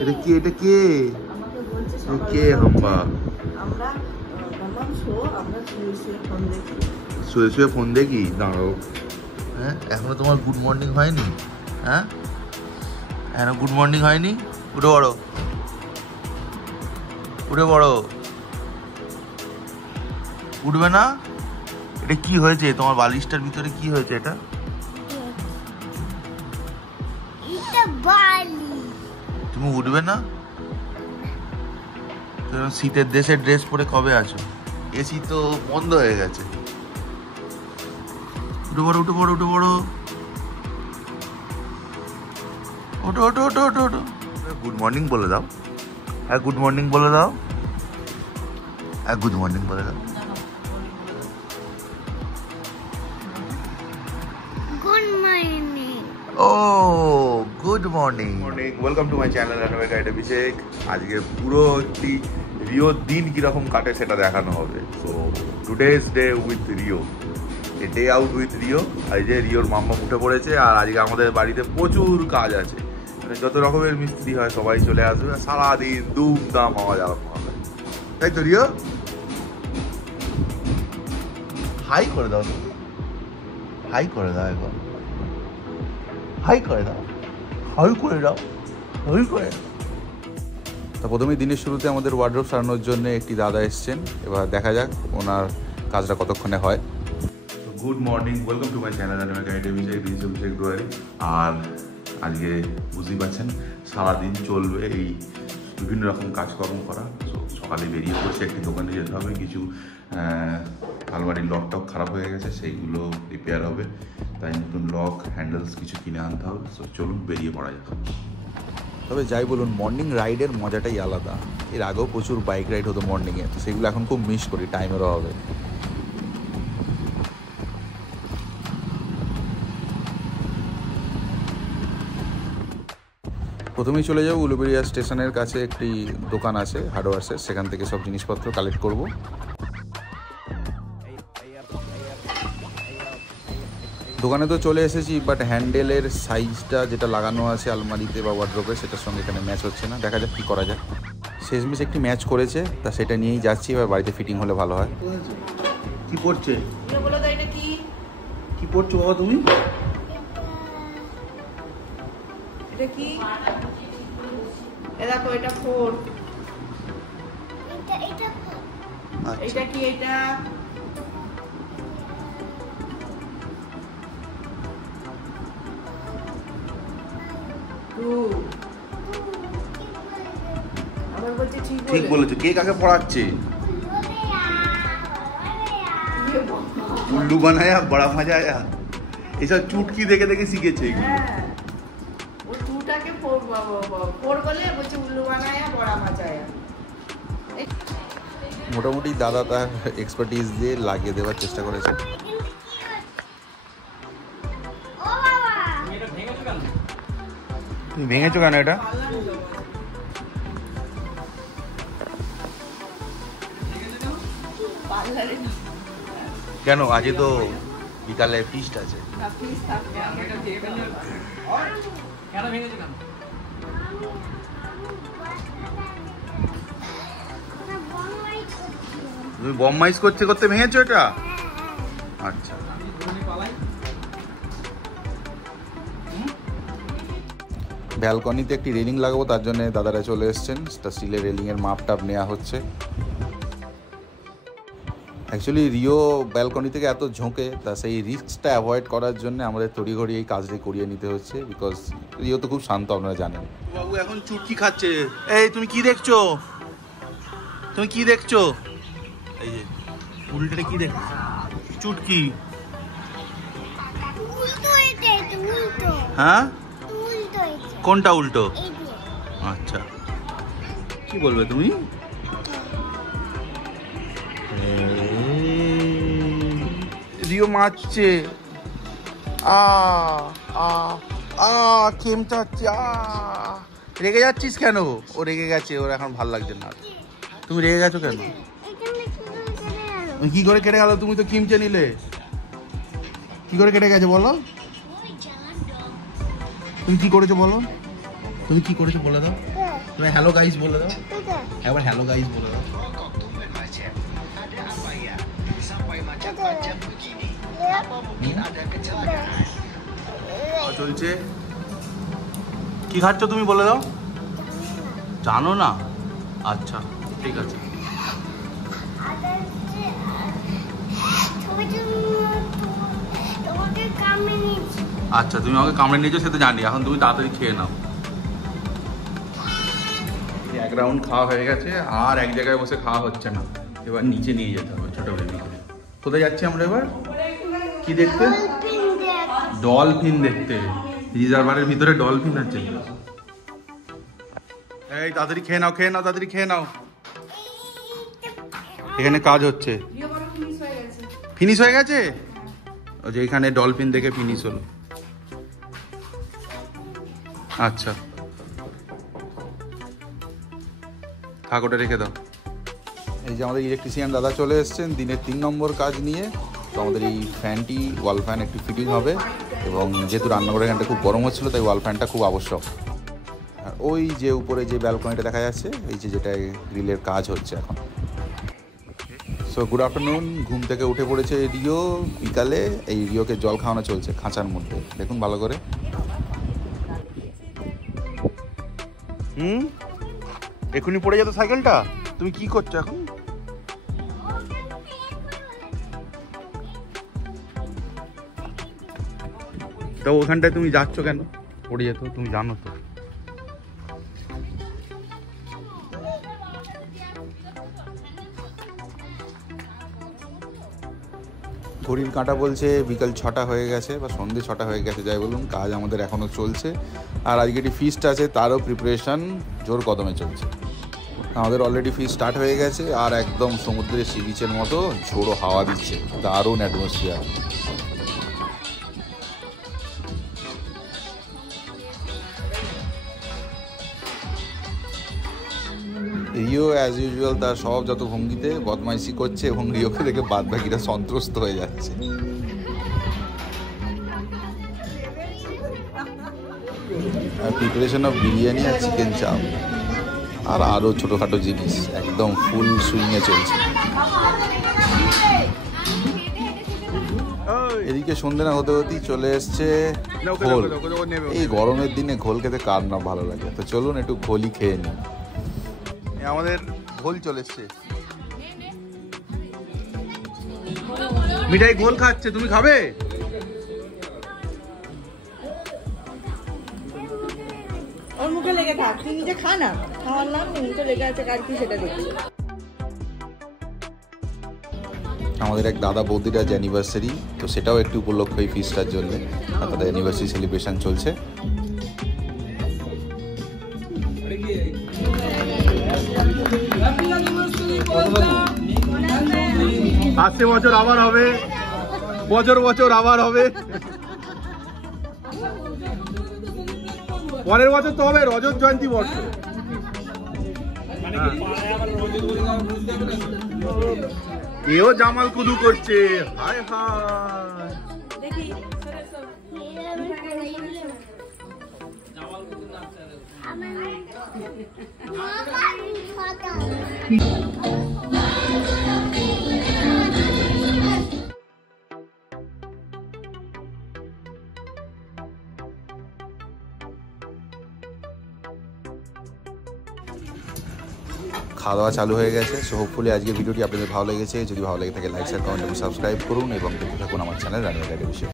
এটা কে? এটা কে? কে হাম্বা? আমরা শুয়ে শুয়ে ফোন দেখি? দাঁড়াও, হ্যাঁ এখনো তোমার গুড মর্নিং হয়নি? হ্যাঁ এখনো গুড মর্নিং হয়নি? উঠে পড়ো, উঠে পড়ো। উঠবে না? এটা কি হয়েছে তোমার বালিশটার ভিতরে? কি হয়েছে এটা? তুমি উঠবে না? শীতের দেশের ড্রেস পরে কবে আছো? এসি তো বন্ধ হয়ে গেছে। উঠে পড়ো, উঠে পড়ো, উঠে পড়ো, ওঠো ওঠো ওঠো ওঠো ওঠো। গুড মর্নিং বলে দাও। হ্যাঁ গুড মর্নিং বলে দাও। হ্যাঁ গুড মর্নিং বলে দাও। Oh, good morning. Morning. Welcome to my channel. আমি গাইড অভিষেক। আজকে পুরো একটি রিও দিন কিরকম কাটে সেটা দেখানো হবে। So today's day with Rio, a day out with Rio. আজ যে রিওর মাম্মা উঠে পড়েছে আর আজকে আমাদের বাড়িতে প্রচুর কাজ আছে। মানে যত রকমের মিস্ত্রি হয় সবাই চলে আসবে, সারাদিন দুমদাম আওয়াজ আরম্ভ হবে, তাই তো রিও? হাই করে দাও, হাই করে দাও, এখন হাই করে দাও, হাই করে দাও, হাই করে দাও। তা প্রথমেই দিনের শুরুতে আমাদের ওয়ার্ডরোব সারানোর জন্য একটি দাদা এসছেন। এবার দেখা যাক ওনার কাজটা কতক্ষণে হয়। Good morning, welcome to my channel. আমি গাইড অভিষেক ডোয়ারি। আর আজকে বুঝতেই পারছেন সারাদিন চলবে এই বিভিন্ন রকম কাজকর্ম করা। তো সকালে বেরিয়ে পড়ছে, একটি দোকানে যেতে হবে, কিছু আলমারির লক টক খারাপ হয়ে গেছে, সেইগুলো রিপেয়ার হবে, তাই নতুন লক হ্যান্ডেলস কিছু কিনে আনতে হবে। তো চলুন বেরিয়ে পড়া যাক। তবে যাই বলুন, মর্নিং রাইডের মজাটাই আলাদা। এর আগেও প্রচুর বাইক রাইড হতো মর্নিংয়ে, তো সেগুলো এখন খুব মিস করি, টাইমেরও হবে। প্রথমেই চলে যাবো উলুবেড়িয়া স্টেশনের কাছে, একটি দোকান আছে হার্ডওয়্যার্সের, সেখান থেকে সব জিনিসপত্র কালেক্ট করব। দোকানে তো চলে এসেছি, বাট হ্যান্ডেলের সাইজটা যেটা লাগানো আছে আলমারিতে বা ওয়ার্ডরোবে সেটার সঙ্গে এখানে ম্যাচ হচ্ছে না। দেখা যাক কী করা যায়। শেষমেশ একটি ম্যাচ করেছে, তা সেটা নিয়েই যাচ্ছি। এবার বাড়িতে ফিটিং হলে ভালো হয়। কি পড়ছে? কি পড়ছো বাবা তুমি? এটা কি? এটা কয়টা ফোর? এটা কি? এটা ঠিক বলেছো। কে কাকে পড়াচ্ছে? উল্লু বানায়া বড়া মজা আয়া। এসব চুটকি দেখে দেখে শিখেছে। ও চুটাকে ফোর বলে বলছে উল্লু বানায়া বড়া মজা আয়া। মোটামুটি দাদা তার এক্সপার্টিস দিয়ে লাগিয়ে দেওয়ার চেষ্টা করেছে। তুমি ভেঙেছো কেন এটা? কেন? আজকে তো বিকালে ফিস্ট আছে। তুমি বমমাইজ করতে করতে ভেঙেছো এটা? আচ্ছা। ব্যালকনিতে একটি রেলিং লাগাবো, তার জন্য দাদারা চলে এসছেন। তা স্টিলের রেলিংয়ের মাপ টাপ নেওয়া হচ্ছে। অ্যাকচুয়ালি রিও ব্যালকনি থেকে এত ঝোঁকে, তা সেই রিস্কটা অ্যাভয়েড করার জন্য আমাদের তড়িঘড়ি এই কাজটি করিয়ে নিতে হচ্ছে, বিকজ রিও তো খুব শান্ত, আপনারা জানেন। বাবু এখন চুটকি খাচ্ছে। এই তুমি কি দেখছো? তুমি কি দেখছো? এই যে উল্টে কি দেখছো? চুটকি। হ্যাঁ কোনটা উল্টো? আচ্ছা কি বলবে তুমি? রিও মারছে। কেমচাচ্ছে। রেগে যাচ্ছিস কেন? ও রেগে গেছে, ওর এখন ভাল লাগছে না। তুমি রেগে গেছো কেন? কি করে কেটে গেল? তুমি তো কিমচে নিলে। কি করে কেটে গেছে বলো? তুমি কি করেছো বলো? তুমি কি করেছো বলে দাও, তুমি হ্যালো গাইস বলে দাও, একবার হ্যালো গাইস বলে দাও। চলছে, কি খাচ্ছ তুমি বলে দাও? জানো না? আচ্ছা ঠিক আছে। আচ্ছা তুমি আমাকে কামড়ে নিয়েছো সে তো জানি, এখন তুমি তাড়াতাড়ি খেয়ে নাও। এক রাউন্ড খাওয়া হয়ে গেছে, আর এক জায়গায় বসে খাওয়া হচ্ছে না, এবার নিচে নিয়ে যেতে হবে ছোট বেবিকে। কোথায় যাচ্ছি আমরা এবার? কি দেখতে? ডলফিন দেখতে। রিজার্ভারের ভিতরে ডলফিন আছে। এই তাড়াতাড়ি খেয়ে নাও, খেয়ে নাও, তাড়াতাড়ি খেয়ে নাও। এখানে কাজ হচ্ছে। ফিনিশ হয়ে গেছে? ওই যে এখানে ডলফিন দেখে ফিনিশ হলো। আচ্ছা থাক, ওটা রেখে দাও। এই যে আমাদের ইলেকট্রিশিয়ান দাদা চলে এসেছেন দিনের 3 নম্বর কাজ নিয়ে। তো আমাদের এই ফ্যানটি, ওয়াল ফ্যান একটু ফিটিং হবে, এবং যেহেতু রান্নাঘরের ফ্যানটা খুব গরম হচ্ছিলো তাই ওয়াল ফ্যানটা খুব আবশ্যক। আর ওই যে উপরে যে ব্যালকনিটা দেখা যাচ্ছে, এই যে যেটা গ্রিলের কাজ হচ্ছে এখন। So good afternoon. ঘুম থেকে উঠে পড়েছে রিও বিকালে। এই রিওকে জল খাওয়ানো চলছে খাঁচার মধ্যে, দেখুন ভালো করে। এখনই পড়ে যেত সাইকেলটা। তুমি কি করছো এখন? তো ওখানটায় তুমি যাচ্ছ কেন? পড়ে যেত, তুমি জানো তো। ঘড়ির কাঁটা বলছে বিকাল 6টা হয়ে গেছে, বা সন্ধ্যে 6টা হয়ে গেছে, যাই বলুন। কাজ আমাদের এখনও চলছে, আর আজকে একটি ফিস্ট আছে, তারও প্রিপারেশান জোর কদমে চলছে। আমাদের অলরেডি ফিস্ট স্টার্ট হয়ে গেছে, আর একদম সমুদ্রের সি বিচের মতো ঝোড়ো হাওয়া দিচ্ছে, দারুণ অ্যাটমসফিয়ার। রিও অ্যাজ ইউজুয়াল তার সব যত ভঙ্গিতে বদমাইশি করছে, এবং রিওকে দেখে বাদ বাকিরা সন্ত্রস্ত হয়ে যাচ্ছে। প্রিপারেশন অফ বিরিয়ানি আর চিকেন চাপ, আর আরও ছোটোখাটো জিনিস একদম ফুল সুইংয়ে চলছে। এদিকে সন্ধ্যে না হতে হতেই চলে এসছে ঘোল। এই গরমের দিনে ঘোল খেতে কার না ভালো লাগে। তো চলুন একটু ঘোলই খেয়ে নিই। আমাদের ঘোল চলে এসছে। মিঠাই ঘোল খাচ্ছে, তুমি খাবে? ওর মুখে লেগে থাক, তুই নিজে খা না। খাওয়ার নাম মুখে লেগে আছে, কার কি সেটা দেখছি। আমাদের এক দাদা বৌদির আজ অ্যানিভার্সারি, তো সেটাও একটু উপলক্ষ এই ফিস্টার জন্য, তাদের অ্যানিভার্সারি সেলিব্রেশন চলছে। 80 বছর আবার হবে, বছর বছর আবার হবে। পরের বছর তো হবে রজত জয়ন্তী বর্ষ। এও জামাল কুদু করছে, হায় হায়। খাওয়া দাওয়া চালু হয়ে গেছে। সো হোপফুলি আজকের ভিডিওটি আপনাদের ভালো লেগেছে। যদি ভালো লেগে থাকে লাইক শেয়ার কমেন্ট এবং সাবস্ক্রাইব করুন, এবং দেখতে থাকুন আমার চ্যানেল রানিয়া ডায়েরি বিষয়।